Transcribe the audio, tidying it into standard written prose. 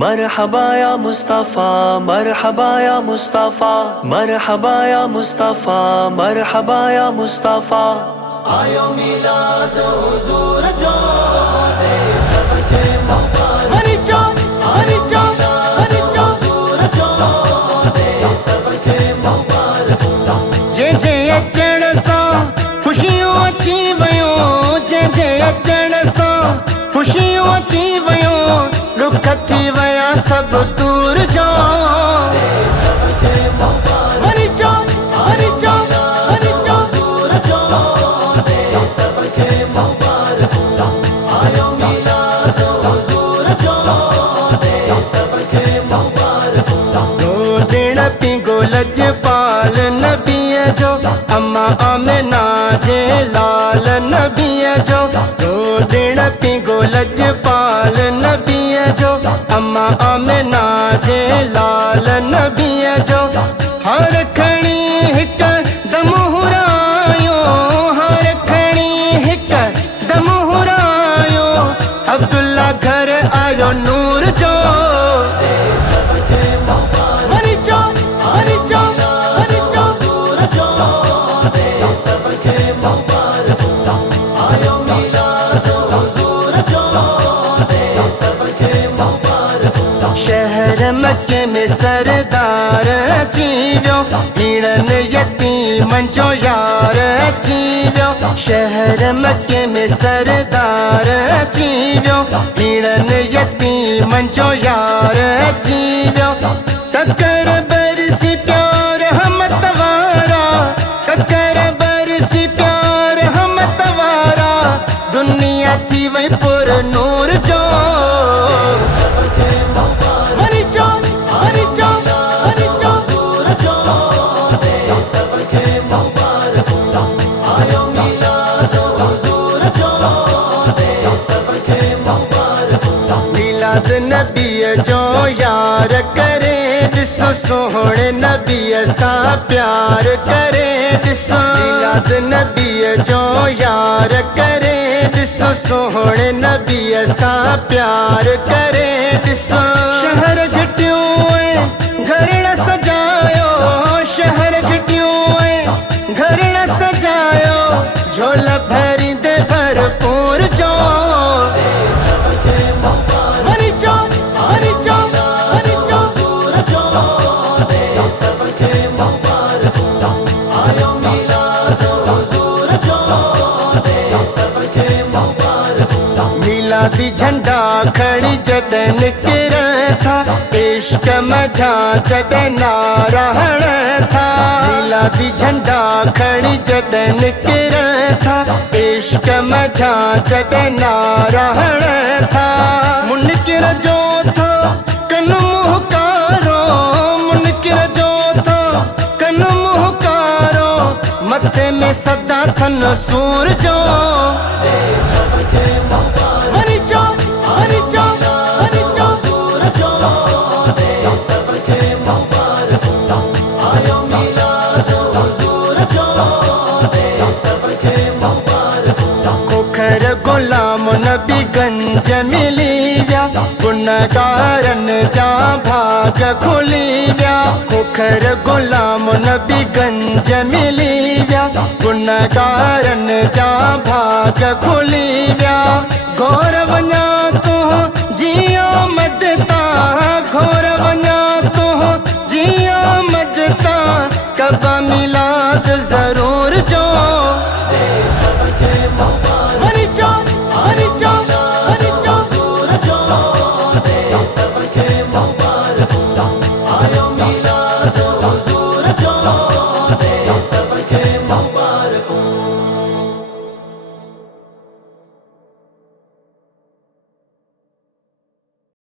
मरहबा या मुस्तफ़ा, मरहबा या मुस्तफ़ा, मरहबा या मुस्तफ़ा, मरहबा या मुस्तफ़ा। आयो मिलाद हुजूर जो दे सबके मुबारक। हरी चौक, हरी चौक, हरी चौक, हुजूर जो दे सबके मुबारक। जे जे अचण सां खुशियूं अची वयूं, जे जे अचण सां खुशियूं अची वयूं, दुख थी वया सब दूर जो सबके मुबारक। हरी चौक, हरी चौक, हरी चौक, हुजूर जो दे सबके मुबारक। आयो मिलाद हुजूर जो दे सबके मुबारक। दो दिन पिंगो लजपाल नबीअ जो, अम्मा आमिना जे लाल नबीअ जो। दो दिन पिंगो लजपाल नबीअ जो, अम्मा आमिना जे लाल नबीअ जो। हर खणी हिक दम हुरायो, हर खणी हिक दम हुरायो, अब्दुल्ला घर आयो नूर जो सबके मुबारक। हरी चौक, हरी चौक, हरी चौक, हुजूर जो दे सबके मुबारक। आयो मिलाद हुजूर जो दे सबके मुबारक। शहर मक्के में सरदार अची वियो, हीणन यतीमन जो यार अची वियो। शहर मक्के में सरदार अची वियो, हीणन यतीमन जो यार अची वियो। ककर बरसी प्यार हम तवारा, ककर बरसी प्यार हम तवारा, दुनिया थी वही पुर नूर जो सबके मुबारक। हरी चौक, हरी चौक, हरी चौक, हुजूर जो दे सबके मुबारक। आयो मिलाद हुजूर जो दे सबके मुबारक। मिलाद नबीअ जो यार करे, ॾिसो सोहणे नबीअ सां प्यार करे, ॾिसो मिलाद नबीअ जो यार करे, ॾिसो सोहणे नबीअ सां प्यार करे, ॾिसो शहर घटियूं ऐं घर न सजायो, शहर घटियूं ऐं घर न सजायो, झोल भरींदे भरपूर जो सबके मुबारक। हरी चौक, हरी चौक, हरी चौक, हुजूर जो दे सबके मुबारक। आयो मिलाद हुजूर जो दे सबके मुबारक। मिलादी झंडा खड़ी जॾहिं निकिरनि था, इश्क मझा जॾहिं नारा हणनि था। मिलादी झंडा खड़ी जॾहिं निकिरनि था, इश्क मझा जॾहिं नारा हणनि था। मुनकिर जो था कन मुहकारो, मुनकिर जो था कन मुहकारो, मथे में सदा थन सूर जो सबके मुबारक। हरी चौक, हरी चौक, हरी चौक, हुजूर जो दे सबके मुबारक। आयो मिलाद हुजूर जो दे सबके मुबारक। खोखर गुलाम नबी गंज मिली विया, गुनहगारनि जा भाग खुली विया। खोखर गुलाम नबी गंज मिली विया, गुनहगारनि जा भाग खुली विया। घोर वञा तूं जिया मदता, घोर वञा तूं जिया मदता, कबा मिलाद ज़रूर जो सबके मुबारक। हरी चौक, हरी चौक, हरी चौक, हुजूर जो दे सबके मुबारक। आयो मिलाद हुजूर जो दे सबके मुबारक।